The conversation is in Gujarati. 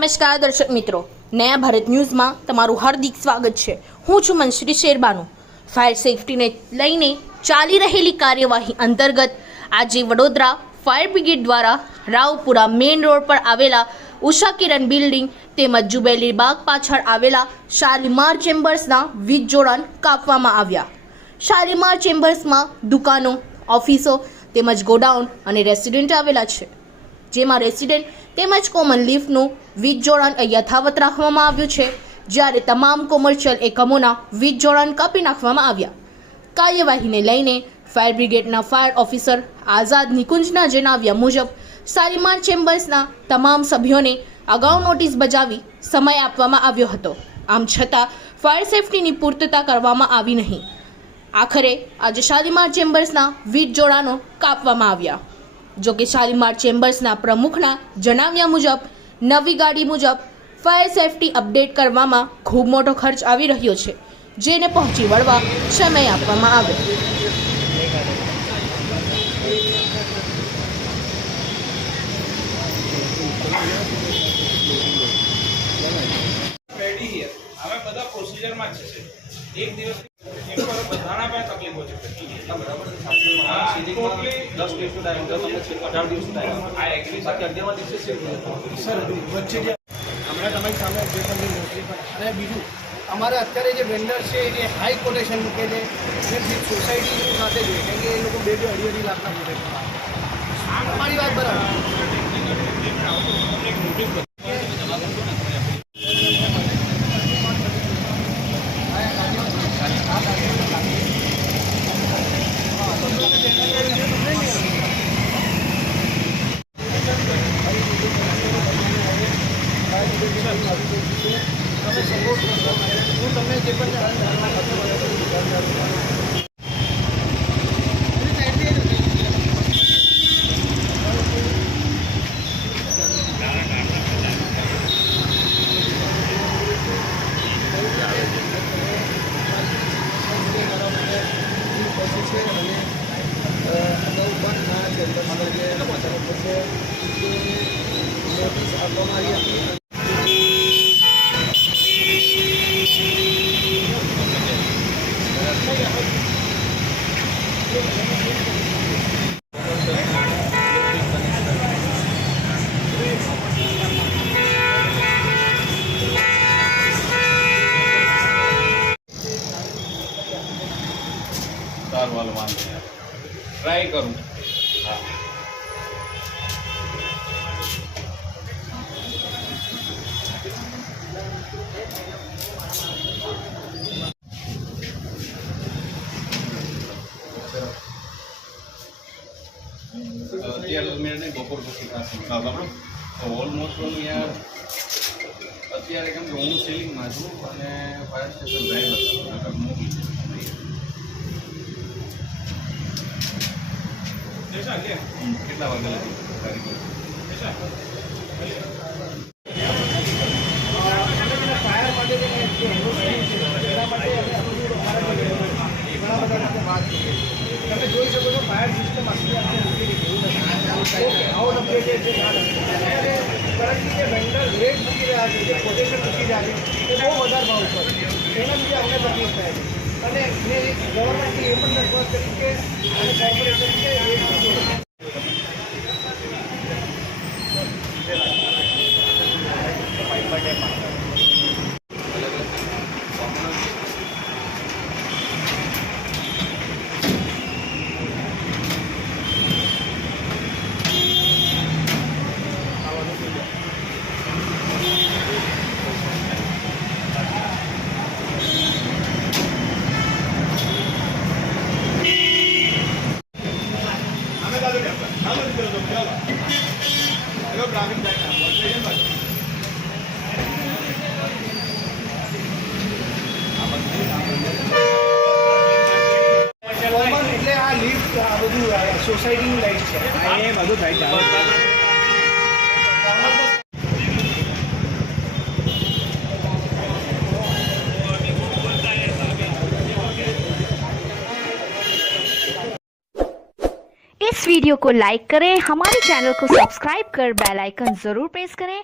નમસ્કાર દર્શક મિત્રો, નયા ભારત ન્યૂઝમાં તમારું હાર્દિક સ્વાગત છે। હું છું મંશ્રી શેરબાનુ। ફાયર સેફટીને લઈને ચાલી રહેલી કાર્યવાહી અંતર્ગત આજે વડોદરા ફાયર બ્રિગેડ દ્વારા રાવપુરા મેઇન રોડ પર આવેલા ઉષા કિરણ બિલ્ડિંગ તેમજ જુબેલી બાગ પાછળ આવેલા શાલીમાર ચેમ્બર્સના વીજ જોડાણ કાપવામાં આવ્યા। શાલીમાર ચેમ્બર્સમાં દુકાનો, ઓફિસો તેમજ ગોડાઉન અને રેસિડેન્ટ આવેલા છે, જેમાં રેસિડેન્ટ તેમજ કોમન લિફ્ટનું વીજ જોડાણ યથાવત રાખવામાં આવ્યું છે, જ્યારે તમામ કોમર્શિયલ એકમોના વીજ જોડાણ કાપી નાખવામાં આવ્યા। કાર્યવાહીને લઈને ફાયર બ્રિગેડના ફાયર ઓફિસર આઝાદ નિકુંજના જણાવ્યા મુજબ શાલીમાર ચેમ્બર્સના તમામ સભ્યોને અગાઉ નોટિસ બજાવી સમય આપવામાં આવ્યો હતો, આમ છતાં ફાયર સેફટીની પૂર્તતા કરવામાં આવી નહીં। આખરે આજે શાલીમાર ચેમ્બર્સના વીજ જોડાણો કાપવામાં આવ્યા। જો કે શાલીમાર ચેમ્બર્સના પ્રમુખના જણાવ્યા મુજબ નવી ગાડી મુજબ ફાયર સેફટી અપડેટ કરવામાં ખૂબ મોટો ખર્ચ આવી રહ્યો છે, જેને પહોંચી વળવા સમય આપવામાં આવ્યો। एक दिवस बधाना पे तकलीफ हो चुकी है बराबर 10 દિવસ નો ટાઈમ 18 દિવસ નો ટાઈમ આ એગ્રી બાકી 11 દિવસે સર વચ્ચે જે હમણાં તમારી સામે જે તમને નોકરી પર અને બીજું અમારે અત્યારે જે વેન્ડર છે એ હાઈ કોટેશન મૂકે છે અને સોસાયટી સાથે જોઈએ કેમ કે એ લોકો 2-2.5 લાખના મૂકે છે। અમારી વાત બરાબર તમે સપોર્ટ કરશો, હું તમને જે પણ આપવામાં આવી હતી। સારું વાલો વાંધો નહીં, ટ્રાય કરું। હા અત્યારે મેં નહીં બપોર પછી બરાબર તો ઓલમોસ્ટ યાર અત્યારે કેમ કે હું સેલિંગમાં છું અને ફાયર સ્ટેશન ડ્રાઈવર મોકલી કેટલા વાગે લાગી ફાયર માટે તમે જોઈ શકો છો ફાયર સિસ્ટમ કરંટલી જે વેન્ડર રેટ મૂકી રહ્યા છે, જે કોટેશન મૂકી રહ્યા છે એ બહુ વધારે ભાવ પર એના લીધે અમને તકલીફ થાય છે અને મેં ગવર્મેન્ટથી એ પણ રજૂઆત કરી કે અને કોર્પોરેશન કે એટલે આ લીફ્ટ આ બધું સોસાયટીની લાઈટ છે એ બધું થાય છે। इस वीडियो को लाइक करें, हमारे चैनल को सब्सक्राइब कर बेल आइकन जरूर प्रेस करें